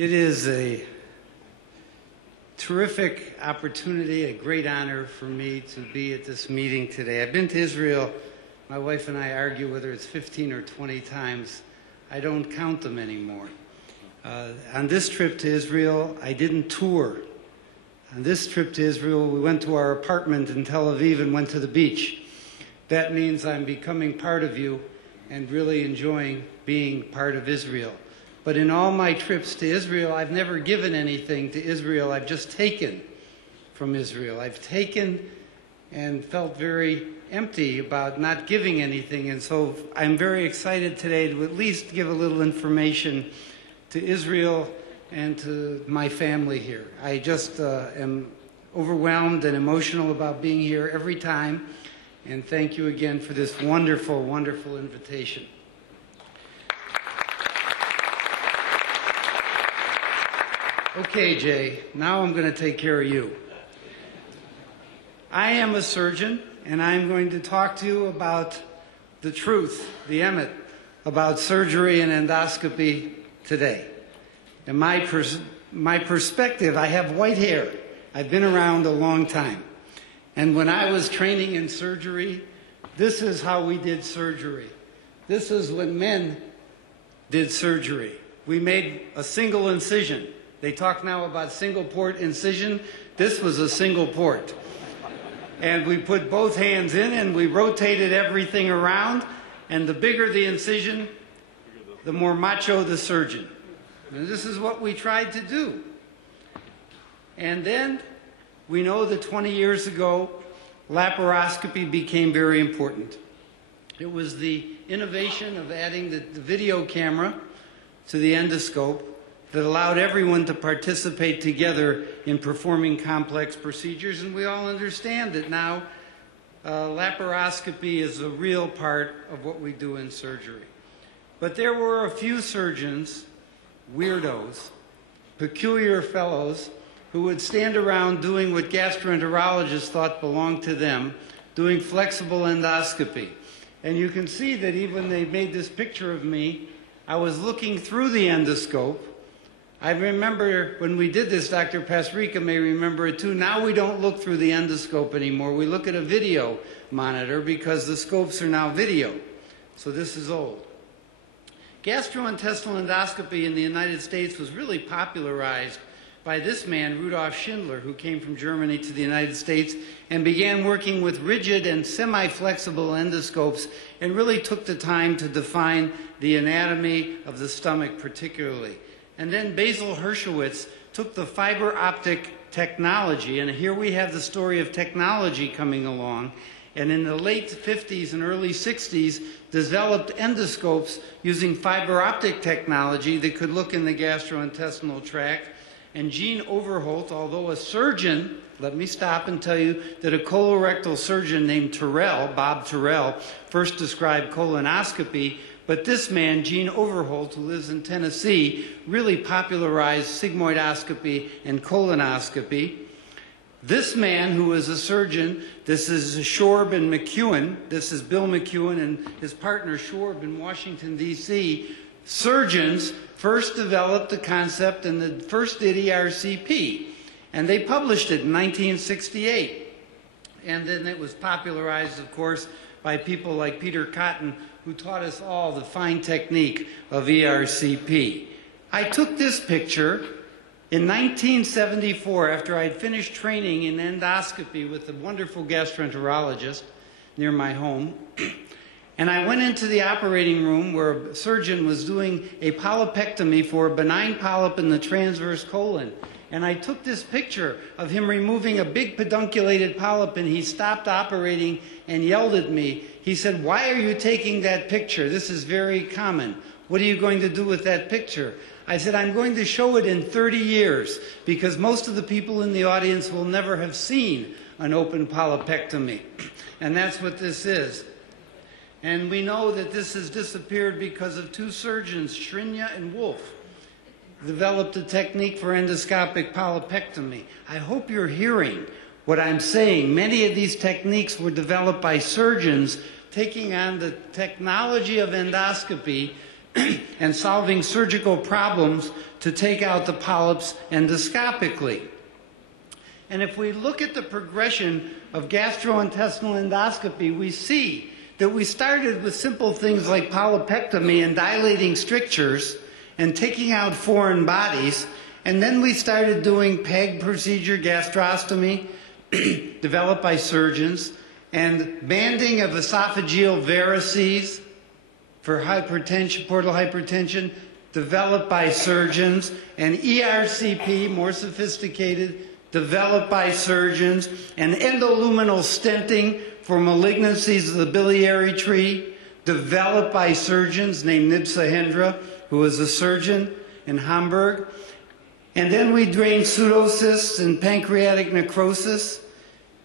It is a terrific opportunity, a great honor for me to be at this meeting today. I've been to Israel. My wife and I argue whether it's 15 or 20 times. I don't count them anymore. On this trip to Israel, I didn't tour. On this trip to Israel, we went to our apartment in Tel Aviv and went to the beach. That means I'm becoming part of you and really enjoying being part of Israel. But in all my trips to Israel, I've never given anything to Israel. I've just taken from Israel. I've taken and felt very empty about not giving anything. And so I'm very excited today to at least give a little information to Israel and to my family here. I just am overwhelmed and emotional about being here every time. And thank you again for this wonderful, wonderful invitation. Okay, Jay, now I'm going to take care of you. I am a surgeon, and I'm going to talk to you about the truth, the emet, about surgery and endoscopy today. And my perspective, I have white hair. I've been around a long time. And when I was training in surgery, this is how we did surgery. This is when men did surgery. We made a single incision. They talk now about single port incision. This was a single port. And we put both hands in and we rotated everything around. And the bigger the incision, the more macho the surgeon. And this is what we tried to do. And then we know that 20 years ago, laparoscopy became very important. It was the innovation of adding the video camera to the endoscope that allowed everyone to participate together in performing complex procedures. And we all understand that now laparoscopy is a real part of what we do in surgery. But there were a few surgeons, weirdos, peculiar fellows, who would stand around doing what gastroenterologists thought belonged to them, doing flexible endoscopy. And you can see that even when they made this picture of me, I was looking through the endoscope. I remember when we did this, Dr. Pasrica may remember it too, now we don't look through the endoscope anymore. We look at a video monitor because the scopes are now video. So this is old. Gastrointestinal endoscopy in the United States was really popularized by this man, Rudolf Schindler, who came from Germany to the United States and began working with rigid and semi-flexible endoscopes and really took the time to define the anatomy of the stomach particularly. And then Basil Hershowitz took the fiber optic technology, and here we have the story of technology coming along, and in the late 50s and early 60s developed endoscopes using fiber optic technology that could look in the gastrointestinal tract. And Gene Overholt, although a surgeon, let me stop and tell you that a colorectal surgeon named Terrell, Bob Terrell, first described colonoscopy, but this man, Gene Overholt, who lives in Tennessee, really popularized sigmoidoscopy and colonoscopy. This man, who was a surgeon, this is Shorb and McEwen, this is Bill McEwen and his partner Shorb in Washington, D.C., surgeons first developed the concept and the first did ERCP, and they published it in 1968. And then it was popularized, of course, by people like Peter Cotton, who taught us all the fine technique of ERCP. I took this picture in 1974 after I'd finished training in endoscopy with a wonderful gastroenterologist near my home. And I went into the operating room where a surgeon was doing a polypectomy for a benign polyp in the transverse colon. And I took this picture of him removing a big pedunculated polyp, and he stopped operating and yelled at me. He said, "Why are you taking that picture? This is very common. What are you going to do with that picture?" I said, "I'm going to show it in 30 years because most of the people in the audience will never have seen an open polypectomy." And that's what this is. And we know that this has disappeared because of two surgeons, Shrinya and Wolf, developed a technique for endoscopic polypectomy. I hope you're hearing what I'm saying. Many of these techniques were developed by surgeons taking on the technology of endoscopy and solving surgical problems to take out the polyps endoscopically. And if we look at the progression of gastrointestinal endoscopy, we see that we started with simple things like polypectomy and dilating strictures and taking out foreign bodies, and then we started doing PEG procedure, gastrostomy, developed by surgeons, and banding of esophageal varices for hypertension, portal hypertension, developed by surgeons, and ERCP, more sophisticated, developed by surgeons, and endoluminal stenting for malignancies of the biliary tree, developed by surgeons named Nib Sahendra, who was a surgeon in Hamburg. And then we drained pseudocysts and pancreatic necrosis.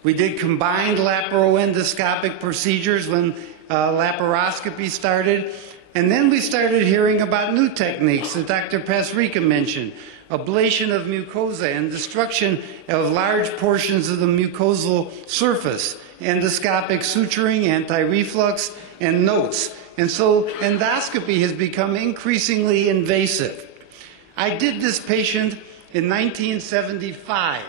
We did combined laparoendoscopic procedures when laparoscopy started. And then we started hearing about new techniques that Dr. Pasricha mentioned. Ablation of mucosa and destruction of large portions of the mucosal surface. Endoscopic suturing, anti-reflux, and notes. And so endoscopy has become increasingly invasive. I did this patient in 1975.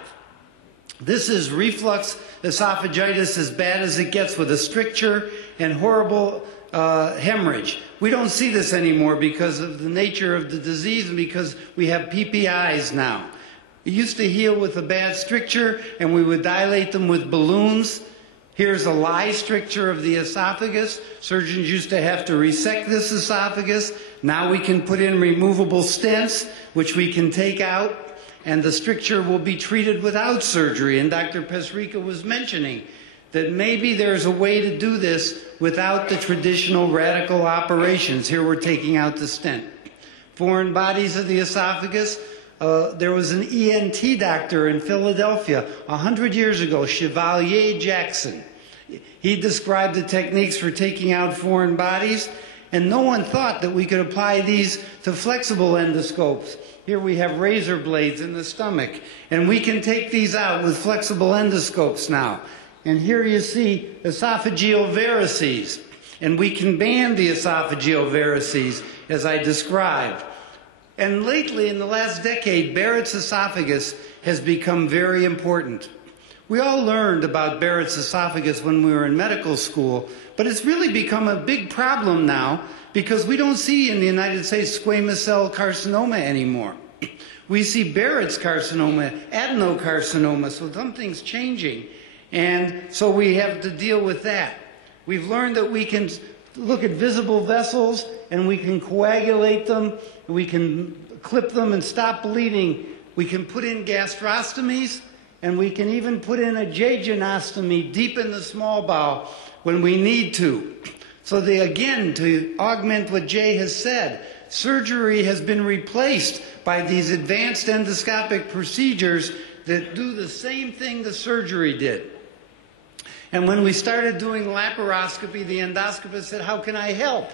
This is reflux esophagitis as bad as it gets, with a stricture and horrible hemorrhage. We don't see this anymore because of the nature of the disease and because we have PPIs now. It used to heal with a bad stricture, and we would dilate them with balloons. Here's a lie stricture of the esophagus. Surgeons used to have to resect this esophagus. Now we can put in removable stents, which we can take out, and the stricture will be treated without surgery. And Dr. Pasricha was mentioning that maybe there's a way to do this without the traditional radical operations. Here we're taking out the stent. Foreign bodies of the esophagus. There was an ENT doctor in Philadelphia 100 years ago, Chevalier Jackson. He described the techniques for taking out foreign bodies, and no one thought that we could apply these to flexible endoscopes. Here we have razor blades in the stomach, and we can take these out with flexible endoscopes now. And here you see esophageal varices, and we can band the esophageal varices as I described. And lately, in the last decade, Barrett's esophagus has become very important. We all learned about Barrett's esophagus when we were in medical school, but it's really become a big problem now because we don't see in the United States squamous cell carcinoma anymore. We see Barrett's carcinoma, adenocarcinoma, so something's changing. And so we have to deal with that. We've learned that we can look at visible vessels and we can coagulate them, we can clip them and stop bleeding. We can put in gastrostomies, and we can even put in a jejunostomy deep in the small bowel when we need to. So again, to augment what Jay has said, surgery has been replaced by these advanced endoscopic procedures that do the same thing the surgery did. And when we started doing laparoscopy, the endoscopist said, "How can I help?"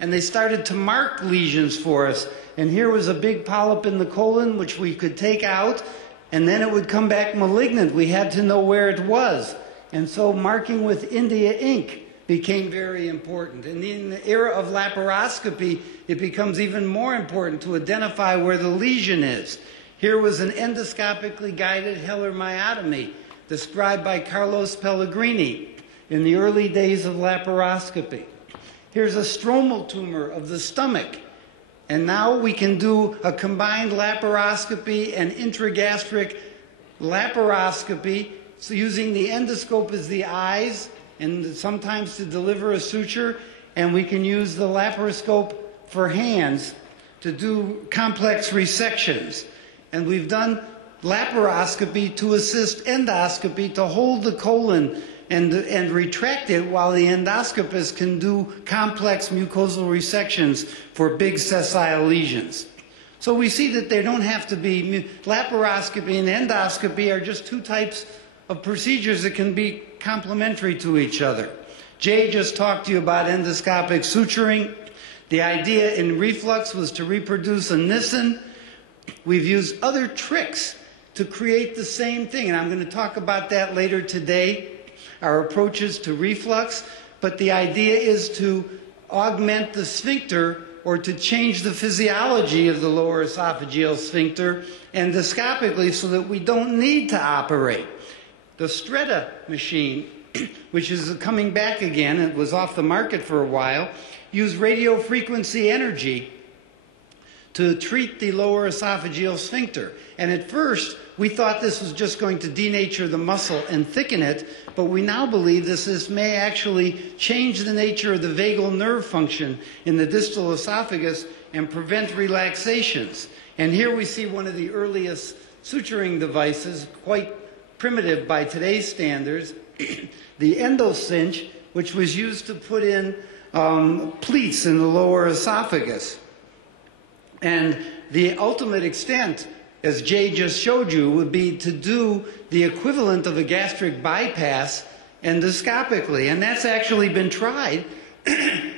And they started to mark lesions for us. And here was a big polyp in the colon, which we could take out, and then it would come back malignant. We had to know where it was. And so marking with India ink became very important. And in the era of laparoscopy, it becomes even more important to identify where the lesion is. Here was an endoscopically guided Heller myotomy described by Carlos Pellegrini in the early days of laparoscopy. Here's a stromal tumor of the stomach. And now we can do a combined laparoscopy and intragastric laparoscopy, so using the endoscope as the eyes and sometimes to deliver a suture, and we can use the laparoscope for hands to do complex resections. And we've done laparoscopy to assist endoscopy to hold the colon and retract it while the endoscopist can do complex mucosal resections for big sessile lesions. So we see that they don't have to be, laparoscopy and endoscopy are just two types of procedures that can be complementary to each other. Jay just talked to you about endoscopic suturing. The idea in reflux was to reproduce a Nissen. We've used other tricks to create the same thing, and I'm going to talk about that later today, our approaches to reflux, but the idea is to augment the sphincter or to change the physiology of the lower esophageal sphincter endoscopically so that we don't need to operate. The Stretta machine, which is coming back again, it was off the market for a while, used radio frequency energy to treat the lower esophageal sphincter. And at first, we thought this was just going to denature the muscle and thicken it, but we now believe this may actually change the nature of the vagal nerve function in the distal esophagus and prevent relaxations. And here we see one of the earliest suturing devices, quite primitive by today's standards, the endocinch, which was used to put in pleats in the lower esophagus. And the ultimate extent, as Jay just showed you, would be to do the equivalent of a gastric bypass endoscopically. And that's actually been tried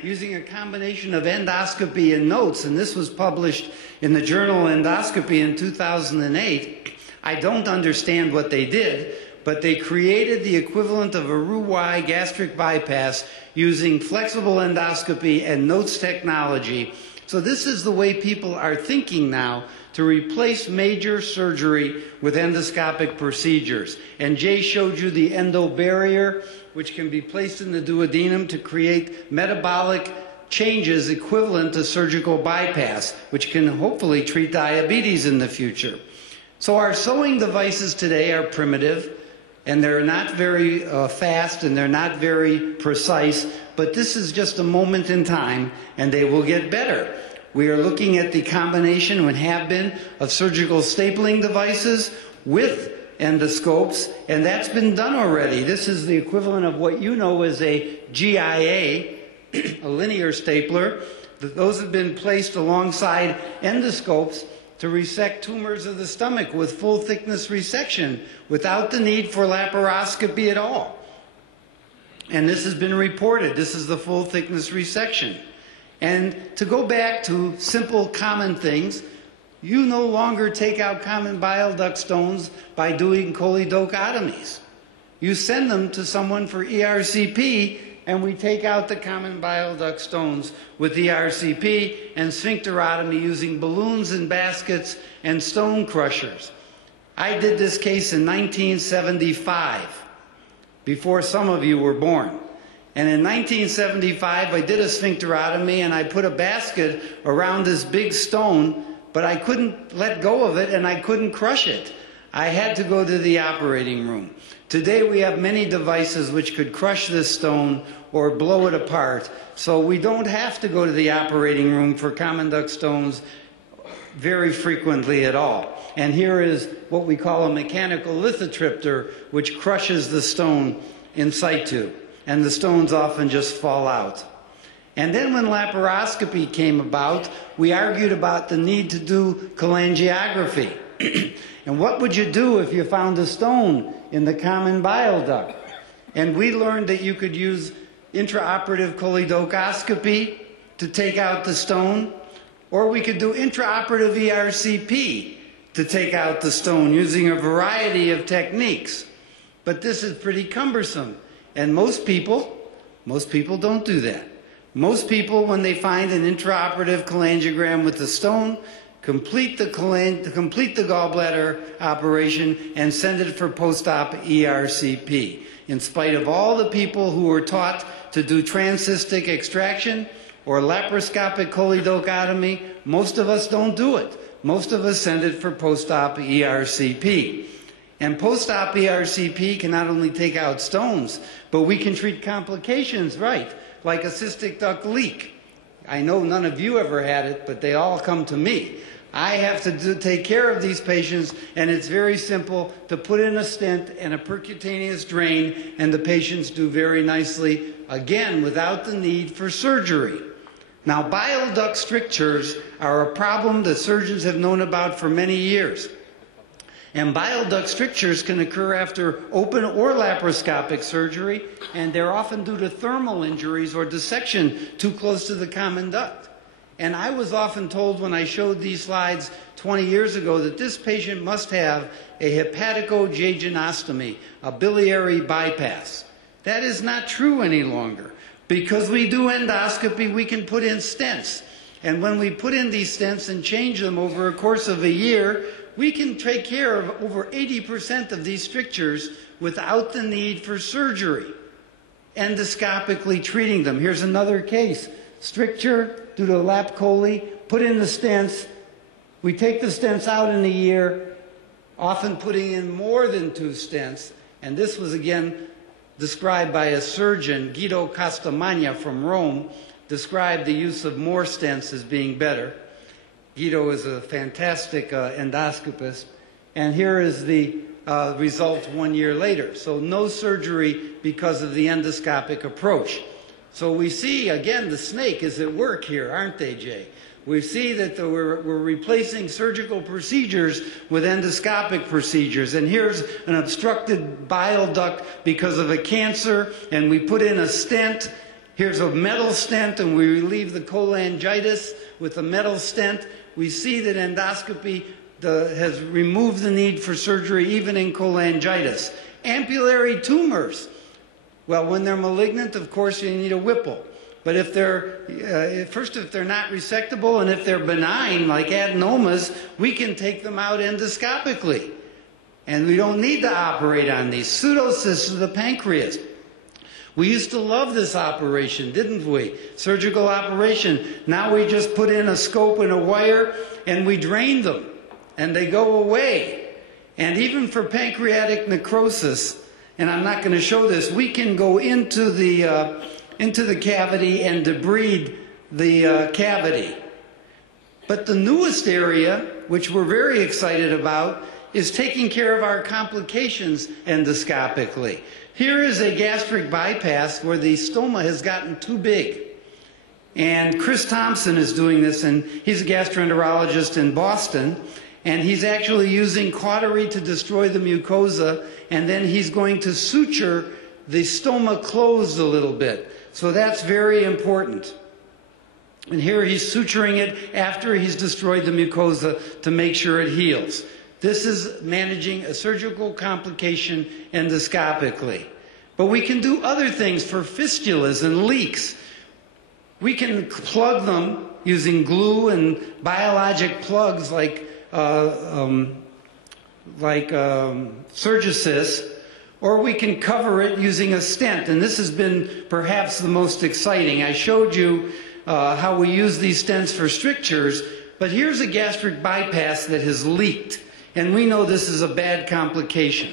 using a combination of endoscopy and notes. And this was published in the journal Endoscopy in 2008. I don't understand what they did, but they created the equivalent of a Roux-Y gastric bypass using flexible endoscopy and notes technology. So this is the way people are thinking now to replace major surgery with endoscopic procedures. And Jay showed you the endo barrier, which can be placed in the duodenum to create metabolic changes equivalent to surgical bypass, which can hopefully treat diabetes in the future. So our sewing devices today are primitive, and they're not very fast, and they're not very precise, but this is just a moment in time, and they will get better. We are looking at the combination, and have been, of surgical stapling devices with endoscopes, and that's been done already. This is the equivalent of what you know as a GIA, a linear stapler. Those have been placed alongside endoscopes to resect tumors of the stomach with full thickness resection without the need for laparoscopy at all. And this has been reported. This is the full thickness resection. And to go back to simple common things, you no longer take out common bile duct stones by doing choledochotomies. You send them to someone for ERCP, and we take out the common bile duct stones with ERCP and sphincterotomy using balloons and baskets and stone crushers. I did this case in 1975, before some of you were born. And in 1975, I did a sphincterotomy, and I put a basket around this big stone, but I couldn't let go of it, and I couldn't crush it. I had to go to the operating room. Today we have many devices which could crush this stone or blow it apart, so we don't have to go to the operating room for common duct stones very frequently at all. And here is what we call a mechanical lithotripter, which crushes the stone in situ, and the stones often just fall out. And then when laparoscopy came about, we argued about the need to do cholangiography. And what would you do if you found a stone in the common bile duct? And we learned that you could use intraoperative choledocoscopy to take out the stone, or we could do intraoperative ERCP to take out the stone using a variety of techniques. But this is pretty cumbersome, and most people don't do that. Most people, when they find an intraoperative cholangiogram with the stone, complete the gallbladder operation and send it for post-op ERCP. In spite of all the people who were taught to do transcystic extraction or laparoscopic choledochotomy, most of us don't do it. Most of us send it for post-op ERCP. And post-op ERCP can not only take out stones, but we can treat complications, right, like a cystic duct leak. I know none of you ever had it, but they all come to me. I have to take care of these patients, and it's very simple to put in a stent and a percutaneous drain, and the patients do very nicely, again, without the need for surgery. Now, bile duct strictures are a problem that surgeons have known about for many years. And bile duct strictures can occur after open or laparoscopic surgery, and they're often due to thermal injuries or dissection too close to the common duct. And I was often told when I showed these slides 20 years ago that this patient must have a hepaticojejunostomy, a biliary bypass. That is not true any longer. Because we do endoscopy, we can put in stents. And when we put in these stents and change them over a course of a year, we can take care of over 80% of these strictures without the need for surgery, endoscopically treating them. Here's another case. Stricture due to lap chole, put in the stents. We take the stents out in a year, often putting in more than 2 stents. And this was again described by a surgeon, Guido Castamagna from Rome, described the use of more stents as being better. Guido is a fantastic endoscopist. And here is the result 1 year later. So no surgery because of the endoscopic approach. So we see, again, the snake is at work here, aren't they, Jay? We see that we're replacing surgical procedures with endoscopic procedures. And here's an obstructed bile duct because of a cancer, and we put in a stent. Here's a metal stent, and we relieve the cholangitis with a metal stent. We see that endoscopy has removed the need for surgery even in cholangitis. Ampullary tumors. Well, when they're malignant, of course, you need a Whipple. But if they're, first, if they're not resectable, and if they're benign, like adenomas, we can take them out endoscopically. And we don't need to operate on these. Pseudocysts of the pancreas. We used to love this operation, didn't we? Surgical operation. Now we just put in a scope and a wire, and we drain them, and they go away. And even for pancreatic necrosis, and I'm not going to show this, we can go into the cavity and debride the cavity. But the newest area, which we're very excited about, is taking care of our complications endoscopically. Here is a gastric bypass where the stoma has gotten too big. And Chris Thompson is doing this, and he's a gastroenterologist in Boston. And he's actually using cautery to destroy the mucosa, and then he's going to suture the stoma closed a little bit. So that's very important. And here he's suturing it after he's destroyed the mucosa to make sure it heals. This is managing a surgical complication endoscopically. But we can do other things for fistulas and leaks. We can plug them using glue and biologic plugs like Surgisys, or we can cover it using a stent. And this has been perhaps the most exciting. I showed you how we use these stents for strictures, but here's a gastric bypass that has leaked. And we know this is a bad complication.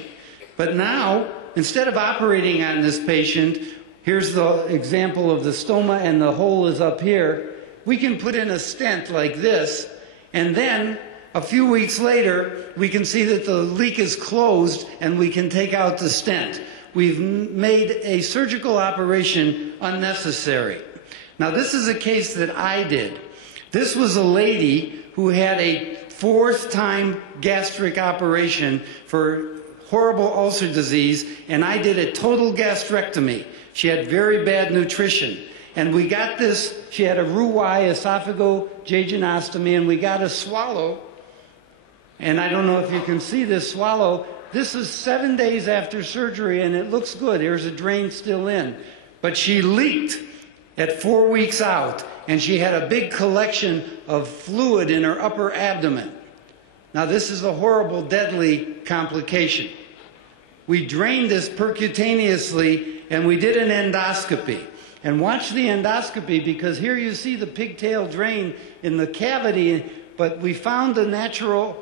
But now, instead of operating on this patient, here's the example of the stoma and the hole is up here. We can put in a stent like this, and then a few weeks later, we can see that the leak is closed and we can take out the stent. We've made a surgical operation unnecessary. Now, this is a case that I did. This was a lady who had a 4th time gastric operation for horrible ulcer disease, and I did a total gastrectomy. She had very bad nutrition. And we got this, she had a Roux-Y esophagojejunostomy, and we got a swallow. And I don't know if you can see this swallow. This is 7 days after surgery, and it looks good. There's a drain still in. But she leaked at 4 weeks out, and she had a big collection of fluid in her upper abdomen. Now, this is a horrible, deadly complication. We drained this percutaneously, and we did an endoscopy. And watch the endoscopy, because here you see the pigtail drain in the cavity, but we found the natural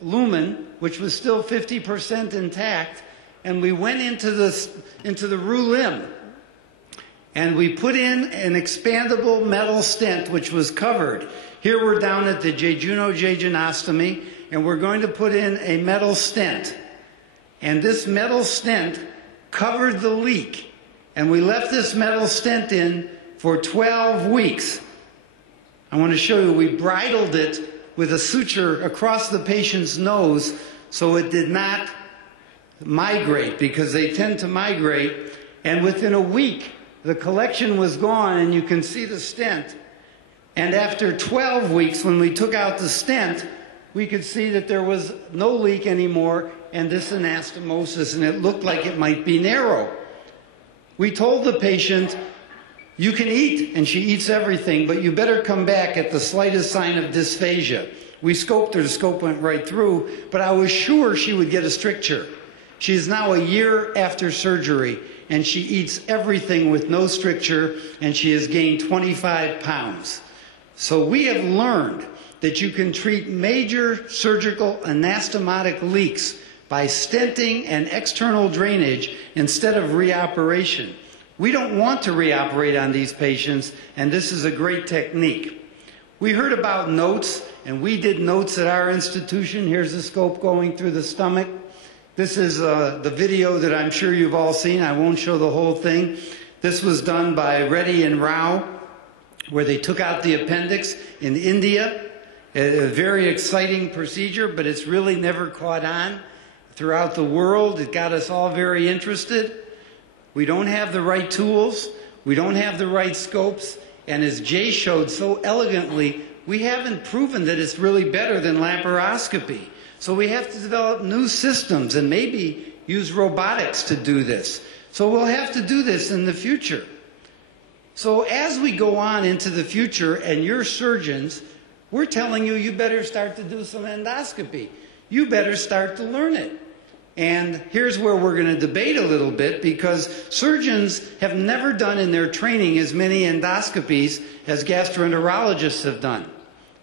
lumen, which was still 50% intact, and we went into the roux limb. And we put in an expandable metal stent, which was covered. Here we're down at the jejunojejunostomy, and we're going to put in a metal stent. And this metal stent covered the leak. And we left this metal stent in for 12 weeks. I want to show you, we bridled it with a suture across the patient's nose so it did not migrate, because they tend to migrate. And within a week, the collection was gone, and you can see the stent. And after 12 weeks, when we took out the stent, we could see that there was no leak anymore and this anastomosis, and it looked like it might be narrow. We told the patient, You can eat, and she eats everything, but you better come back at the slightest sign of dysphagia. We scoped her, the scope went right through, but I was sure she would get a stricture. She is now a year after surgery, and she eats everything with no stricture, and she has gained 25 pounds. So we have learned that you can treat major surgical anastomotic leaks by stenting and external drainage instead of reoperation. We don't want to reoperate on these patients, and this is a great technique. We heard about notes, and we did notes at our institution. Here's the scope going through the stomach. This is the video that I'm sure you've all seen. I won't show the whole thing. This was done by Reddy and Rao, where they took out the appendix in India. A very exciting procedure, but it's really never caught on throughout the world. It got us all very interested. We don't have the right tools. We don't have the right scopes. And as Jay showed so elegantly, we haven't proven that it's really better than laparoscopy. So we have to develop new systems and maybe use robotics to do this. So we'll have to do this in the future. So as we go on into the future, and you're surgeons, we're telling you, you better start to do some endoscopy. You better start to learn it. And here's where we're going to debate a little bit, because surgeons have never done in their training as many endoscopies as gastroenterologists have done.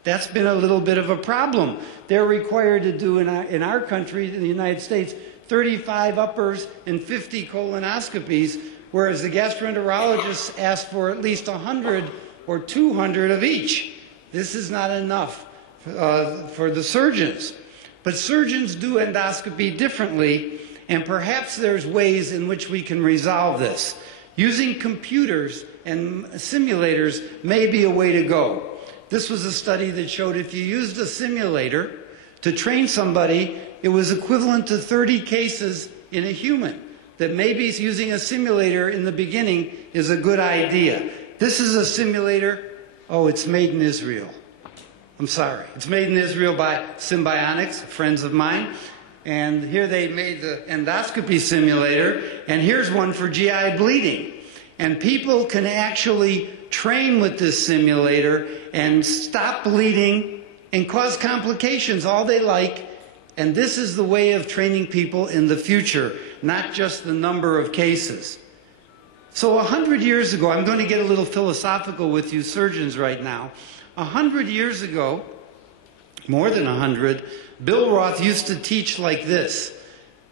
That's been a little bit of a problem. They're required to do, in our country, in the United States, 35 uppers and 50 colonoscopies, whereas the gastroenterologists ask for at least 100 or 200 of each. This is not enough for the surgeons. But surgeons do endoscopy differently, and perhaps there's ways in which we can resolve this. Using computers and simulators may be a way to go. This was a study that showed if you used a simulator to train somebody, it was equivalent to 30 cases in a human. That maybe using a simulator in the beginning is a good idea. This is a simulator. Oh, it's made in Israel. I'm sorry. It's made in Israel by Symbionics, friends of mine. And here they made the endoscopy simulator. And here's one for GI bleeding. And people can actually train with this simulator and stop bleeding and cause complications all they like. And this is the way of training people in the future, not just the number of cases. So 100 years ago, I'm going to get a little philosophical with you surgeons right now. 100 years ago, more than 100, Bill Roth used to teach like this.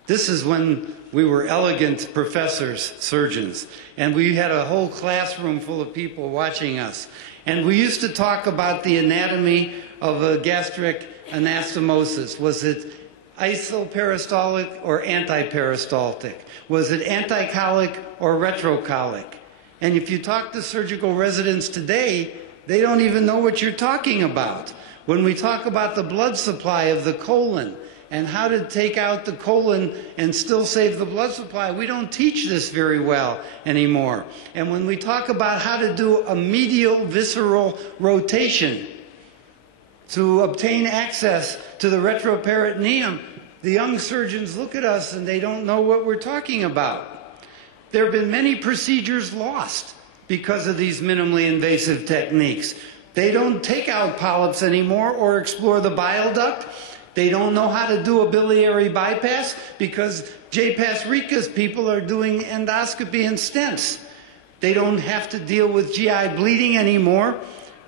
This is when we were elegant professors, surgeons, and we had a whole classroom full of people watching us. And we used to talk about the anatomy of a gastric anastomosis. Was it isoperistaltic or antiperistaltic? Was it anticolic or retrocolic? And if you talk to surgical residents today, they don't even know what you're talking about. When we talk about the blood supply of the colon and how to take out the colon and still save the blood supply, we don't teach this very well anymore. And when we talk about how to do a medial visceral rotation to obtain access to the retroperitoneum, the young surgeons look at us and they don't know what we're talking about. There have been many procedures lost because of these minimally invasive techniques. They don't take out polyps anymore or explore the bile duct. They don't know how to do a biliary bypass because J. Pasrica's people are doing endoscopy and stents. They don't have to deal with GI bleeding anymore.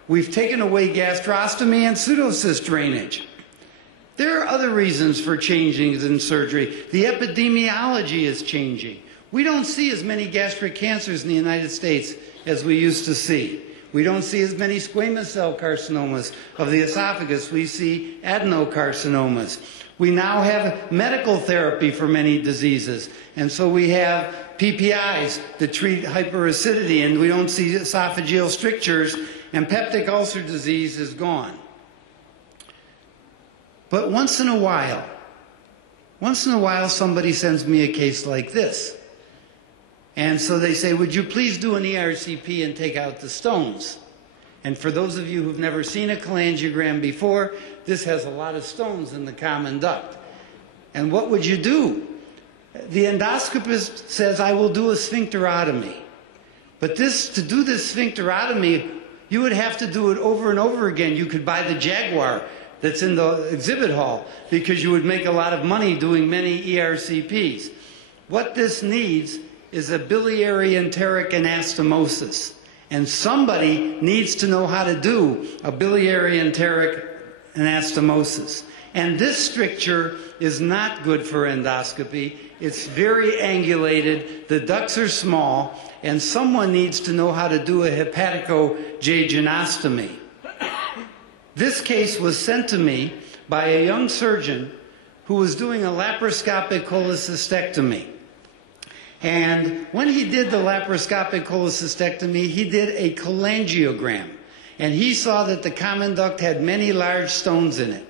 We've taken away gastrostomy and pseudocyst drainage. There are other reasons for changes in surgery. The epidemiology is changing. We don't see as many gastric cancers in the United States as we used to see. We don't see as many squamous cell carcinomas of the esophagus. We see adenocarcinomas. We now have medical therapy for many diseases. And so we have PPIs that treat hyperacidity, and we don't see esophageal strictures, and peptic ulcer disease is gone. But once in a while somebody sends me a case like this. And so they say, would you please do an ERCP and take out the stones? And for those of you who've never seen a cholangiogram before, this has a lot of stones in the common duct. And what would you do? The endoscopist says, I will do a sphincterotomy. But to do this sphincterotomy, you would have to do it over and over again. You could buy the Jaguar that's in the exhibit hall because you would make a lot of money doing many ERCPs. What this needs is a biliary enteric anastomosis. And somebody needs to know how to do a biliary enteric anastomosis. And this stricture is not good for endoscopy. It's very angulated, the ducts are small, and someone needs to know how to do a hepatico-jejunostomy. This case was sent to me by a young surgeon who was doing a laparoscopic cholecystectomy. And when he did the laparoscopic cholecystectomy, he did a cholangiogram. And he saw that the common duct had many large stones in it.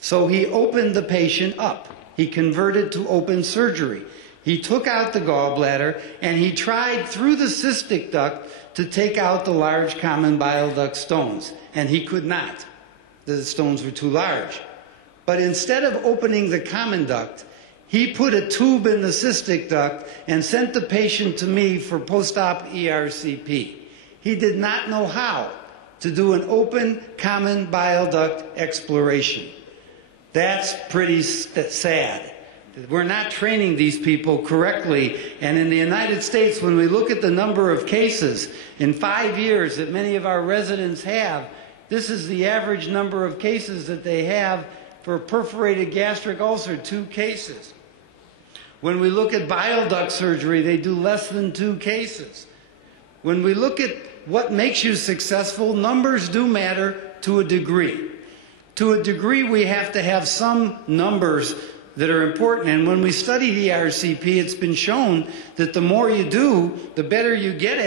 So he opened the patient up. He converted to open surgery. He took out the gallbladder and he tried through the cystic duct to take out the large common bile duct stones. And he could not. The stones were too large. But instead of opening the common duct, he put a tube in the cystic duct and sent the patient to me for post-op ERCP. He did not know how to do an open common bile duct exploration. That's pretty sad. We're not training these people correctly. And in the United States, when we look at the number of cases in 5 years that many of our residents have, this is the average number of cases that they have for perforated gastric ulcer, 2 cases. When we look at bile duct surgery, they do less than 2 cases. When we look at what makes you successful, numbers do matter to a degree. To a degree, we have to have some numbers that are important. And when we study ERCP, it's been shown that the more you do, the better you get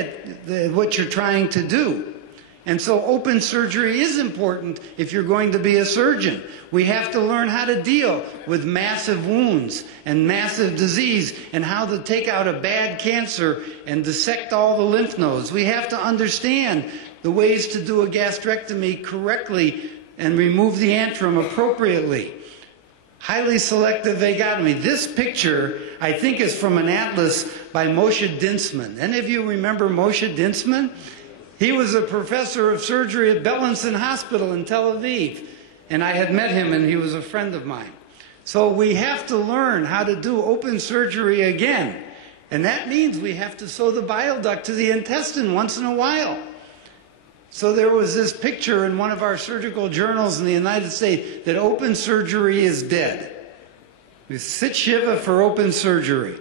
at what you're trying to do. And so open surgery is important if you're going to be a surgeon. We have to learn how to deal with massive wounds and massive disease and how to take out a bad cancer and dissect all the lymph nodes. We have to understand the ways to do a gastrectomy correctly and remove the antrum appropriately. Highly selective vagotomy. This picture, I think, is from an atlas by Moshe Dinsman. Any of you remember Moshe Dinsman? He was a professor of surgery at Bellinson Hospital in Tel Aviv. And I had met him, and he was a friend of mine. So we have to learn how to do open surgery again. And that means we have to sew the bile duct to the intestine once in a while. So there was this picture in one of our surgical journals in the United States that open surgery is dead. We sit Shiva for open surgery.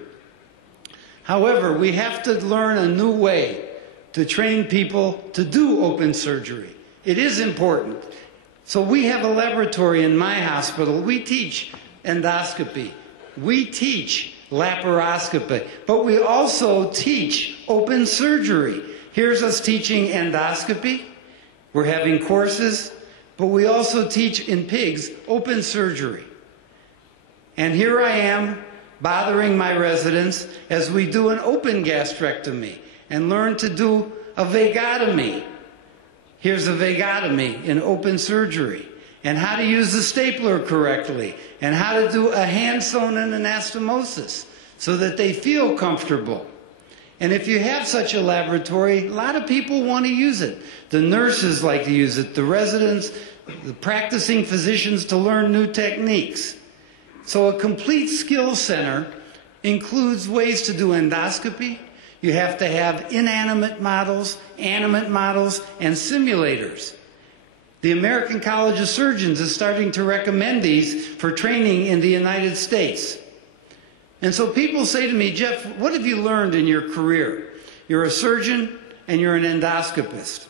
However, we have to learn a new way to train people to do open surgery. It is important. So we have a laboratory in my hospital. We teach endoscopy. We teach laparoscopy. But we also teach open surgery. Here's us teaching endoscopy. We're having courses. But we also teach in pigs open surgery. And here I am bothering my residents as we do an open gastrectomy and learn to do a vagotomy. Here's a vagotomy in open surgery, and how to use the stapler correctly, and how to do a hand-sewn anastomosis so that they feel comfortable. And if you have such a laboratory, a lot of people want to use it. The nurses like to use it, the residents, the practicing physicians to learn new techniques. So a complete skills center includes ways to do endoscopy. You have to have inanimate models, animate models, and simulators. The American College of Surgeons is starting to recommend these for training in the United States. And so people say to me, Jeff, what have you learned in your career? You're a surgeon and you're an endoscopist.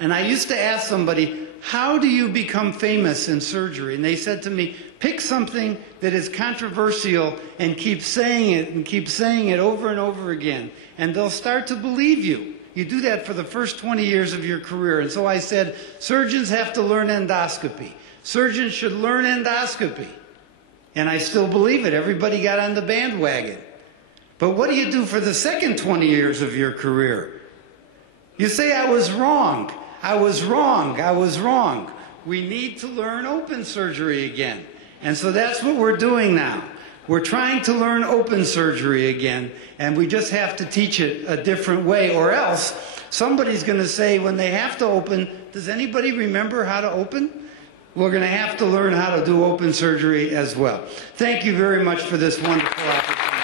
And I used to ask somebody, how do you become famous in surgery? And they said to me, pick something that is controversial and keep saying it over and over again. And they'll start to believe you. You do that for the first 20 years of your career. And so I said, surgeons have to learn endoscopy. Surgeons should learn endoscopy. And I still believe it. Everybody got on the bandwagon. But what do you do for the second 20 years of your career? You say, I was wrong. I was wrong. I was wrong. We need to learn open surgery again. And so that's what we're doing now. We're trying to learn open surgery again, and we just have to teach it a different way, or else somebody's going to say when they have to open, does anybody remember how to open? We're going to have to learn how to do open surgery as well. Thank you very much for this wonderful opportunity.